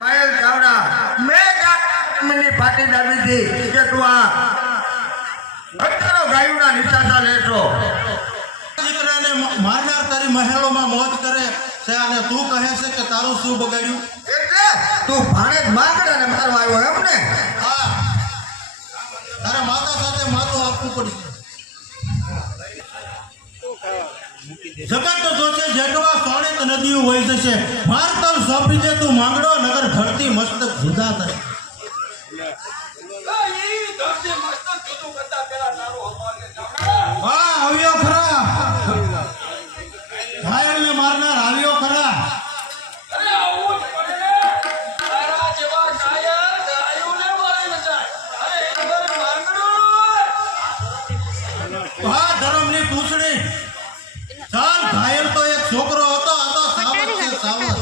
પાયલ ચાવડા મેં મને ફાટી દાબી હતી કે તું આ હજારો ગાયોના નિશાસા લેશો. દીકરાને મારનાર તારી મહેલોમાં મોજ કરે છે અને તું કહે છે કે તારું શું બગાડ્યું? એટલે તું ભાણે જ માંગડાને મારવા આવ્યો એમ ને? હા, તારા માતા સાથે માથું આપવું પડશે. જગત જોશે જેટવા સોણિત નદીઓ વહી જશે, ભારતર સોંપી દે તું માંગડો, નગર ધરતી મસ્તક જુદા થાય. હા, આવ્યો ખરા, ઘાયલને મારનાર આવ્યો ખરા. હા, ધર્મની પૂછડી. ચાલ, ઘાયલ તો એક છોકરો હતો, આ તો સાવત છે, સાવત.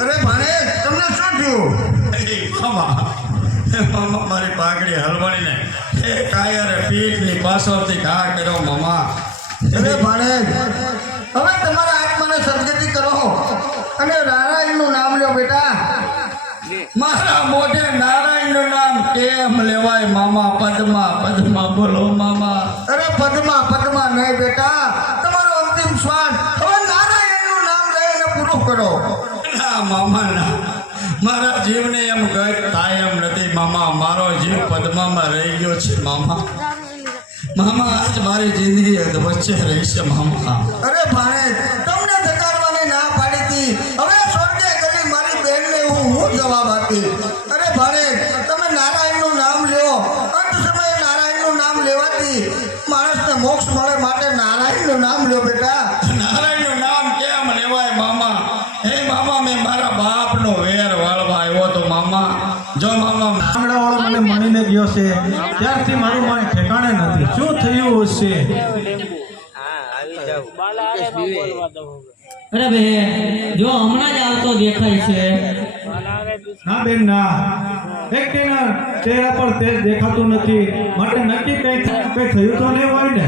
અરે ભાણે તમને શું થયું? મામા મારી પાઘડી હલવાડીને એ કાયરે પીઠની પાછળથી ઘા કર્યો મામા. અરે ભાણે હવે તમારા આત્માને સદગતિ કરો અને નારાયણનું નામ લો બેટા. મારા મોઢે નારાયણનું નામ કેમ લેવાય મામા? પદ્મા પદ્મા બોલો મામા. અરે પદ્મા પદ્મા નહીં બેટા, તમારો અંતિમ શ્વાસ હવે નારાયણનું નામ લઈને પૂરું કરો. ના મામા ના, મારા જીવને એમ ગત થાય એમ નથી મામા. મારો જીવ પદ્મામાં રહી ગયો છે મામા. મામા આજ મારી જિંદગી વચ્ચે રહેશે મામા. અરે ભાણે તમને ધકારવાની ના પાડી હતી, હવે સ્વર્ગે ગલી મારી બહેનને હું જવાબ આપી. અરે ભાણે તમે નારાયણનું નામ લ્યો, અંત સમયે નારાયણનું નામ લેવાથી માણસને મોક્ષ મળે, માટે નારાયણનું નામ લ્યો બેટા. નારાયણનું નામ કેમ લેવાય મામા? હે મામા, મેં મારા બાપનો વેર વાળવા આવ્યો તો મામા. જો મામા આંગણાવાળો મને મળીને ગયો છે, ત્યારથી મારું માય ઠેકાણે નથી. શું થયું હશે? અરે બે જો હમણાં જ આવતો દેખાય છે. ના બેન ના, વ્યક્તિના ચહેરા પર તેજ દેખાતું નથી, માટે નક્કી કઈ થયું તો નહીં હોય ને.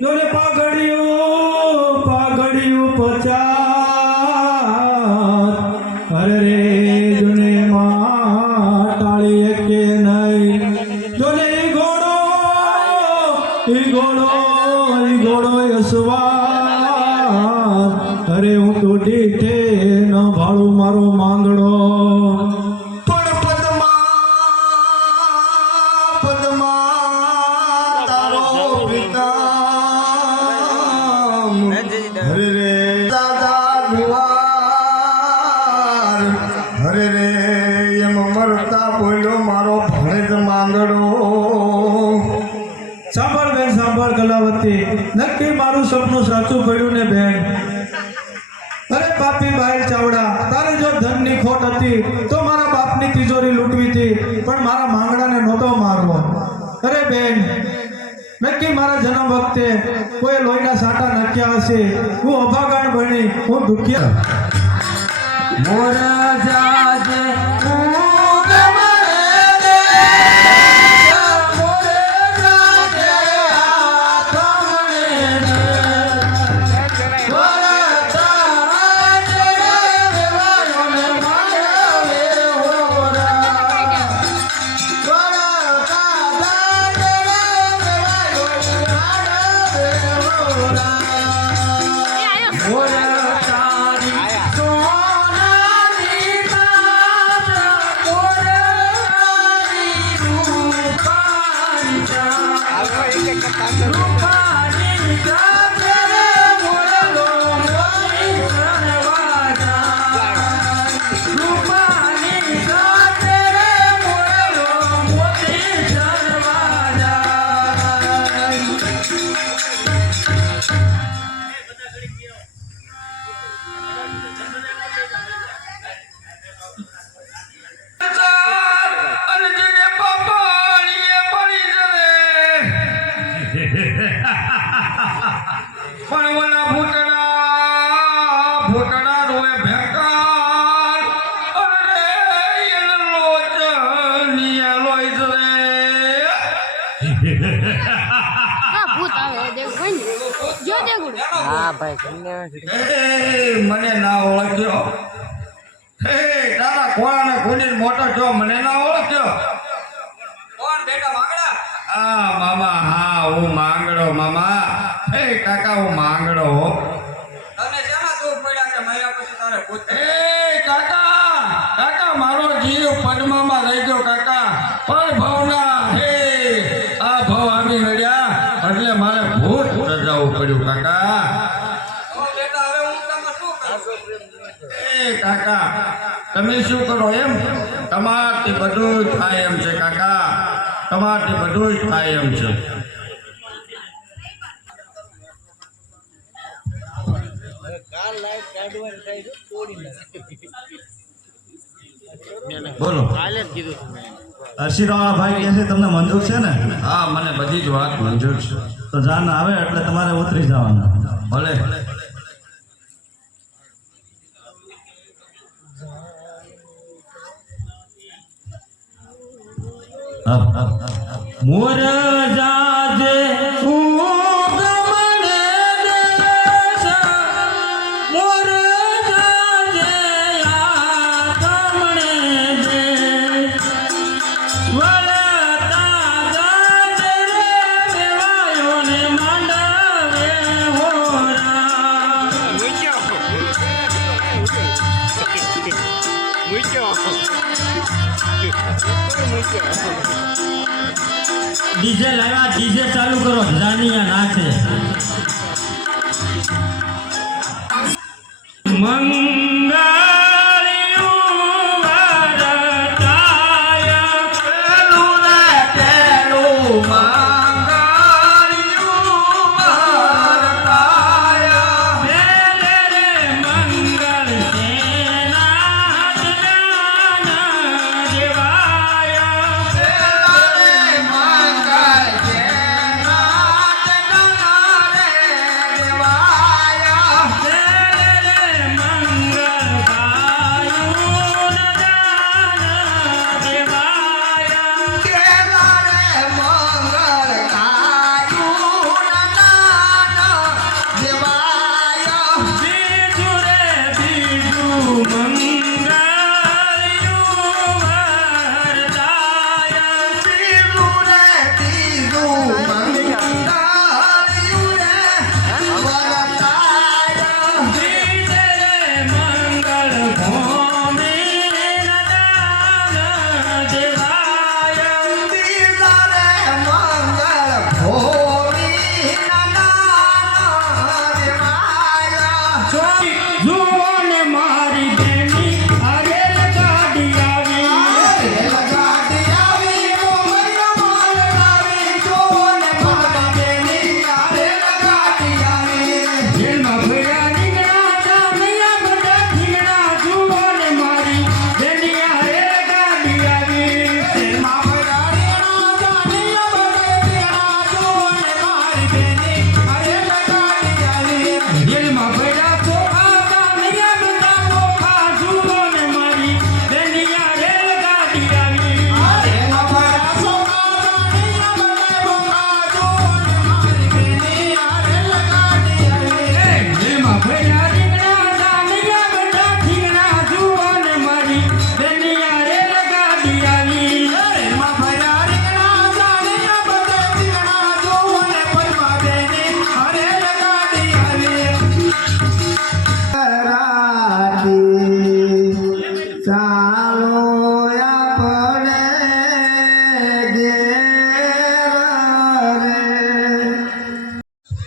જોને પાઘડિયું પાઘડિયું પચાસ, અરે રે જોને માં ટાળી કે નહીં. જોને ઈ ઘોડો યસવાર, અરે હું તો દીઠે ન ભાળું મારો માંગડો. પણ પદ્મા પદ્મા તારો પિતા હરે રે દાદા ગુવાર, હરે રે એમ મરતા બોલ્યો મારો ભણેજ માંગડો. સાંભળ બેન સાંભળ કલાવતી, નક્કી મારું સપનું સાચું પડ્યું ને બેન. અરે પાપી બાઈ ચાવડા, તારે જો ધનની ખોટ હતી તો મારા બાપની તિજોરી લૂંટવી હતી, પણ મારા માંગડાને નહોતો મારવો. અરે બેન, નક્કી મારા જન્મ વખતે કોઈ લોહીના સાટા નાખ્યા હશે. હું અભાગાણ બની, હું દુખિયા. મોરા જાજે મને ના ઓળખ્યો તારા કોળાને ખોલીને મોટો છો મને ના ઓળખ્યો કોણ બેટા માંગડા હા મામા હા હું માંગડો મામા કાકા હું માંગડો હો તને શેના દુઃખ પડ્યા કે મહિના પછી તારે પૂછ કાકા મારો જીવ પદ્મામાં રહી ગયો કાકા પણ ભવના આ ભવ આવી મળ્યા એટલે મારે ભૂત રજાવું પડ્યું કાકા ઓ બેટા હવે હું તમને શું કરું કાકા તમે શું કરો એમ તમારથી બધું જ થાય એમ છે કાકા તમારથી બધું જ થાય એમ છે બોલો હર્ષિરાણા ભાઈ કહે છે તમને મંજૂર છે ને? હા મને બધી જ વાત મંજૂર છે તો જાન આવે એટલે તમારે ઉતરી જવાના. ભલે મોર જાજે ઉગમણે દેશ મોર જાજે આગમણે દેશ વળતા જાજે રે દેવાયોને માંડવે હોરા ડીજે લાવ્યા ડીજે ચાલુ કરો જાનિયા નાચે મંગળિયું વરતાય પેલું રે પેલું મંગળિયું વરતાય પેલે રે મંગળ સેના જ્ઞાન દેવાય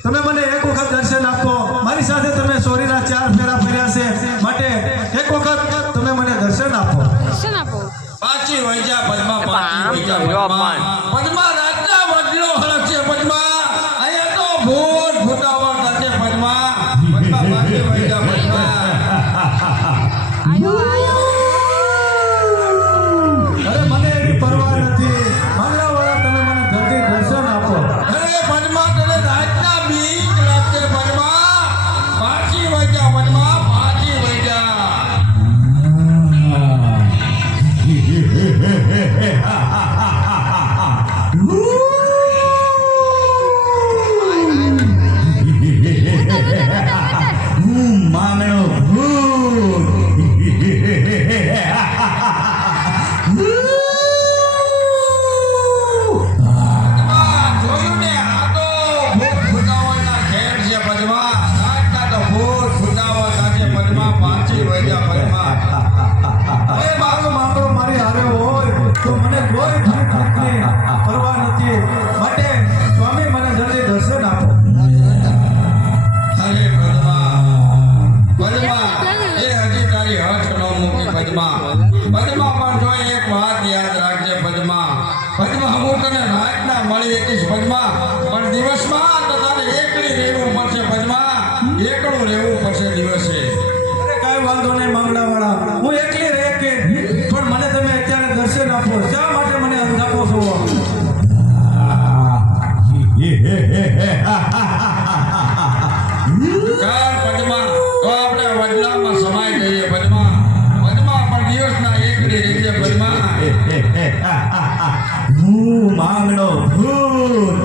તમે મને એક વખત દર્શન આપો. મારી સાથે તમે સોરીના 4 ફેરા ફર્યા છે માટે એક વખત તમે મને દર્શન આપો. પાછી વૈજા પદ્મા પાછી વૈજા પદ્મા પદ્મા રાતના વડલો હળક છે પદ્મા અહીંયા તો ભૂત ભૂતાવળ કરશે પદ્મા પદ્મા પાછી વૈજા પદ્મા અરે મને એની પરવા નથી. માંગલાવાળા તમે મને જલ્દી દર્શન આપો. અરે પદ્મા તને રાતના બીક લાગશે પદ્મા પાછી વૈજા પદ્મા પાછી વૈજા Ha કોઈ ભૂતની પરવા નથી માટે સ્વામી મને જલ્દી દર્શન આપો. અરે પદ્મા પદ્મા એ હજી તારી હઠ ન મૂકી પદ્મા પદ્મા પણ જો એક વાત યાદ રાખજે પદ્મા પદ્મા હું તને રાતના મળી એકીશ પદ્મા પણ દિવસમાં તો તારે એકલી રહેવું પડશે પદ્મા એકલું રહેવું પડશે દિવસે અરે કાંઈ વાંધો નહીં મંગળાવાળા, હું એકલી રહે કે પણ મને તમે અત્યારે દર્શન આપો. શા માટે મને અંધાપો છો? ચાલ પદ્મા તો આપણે વડલામાં સમાઈ જઈએ પદ્મા પદ્મા પણ દિવસના એકલી રહેજે પદ્મા હું માંગડો ભૂત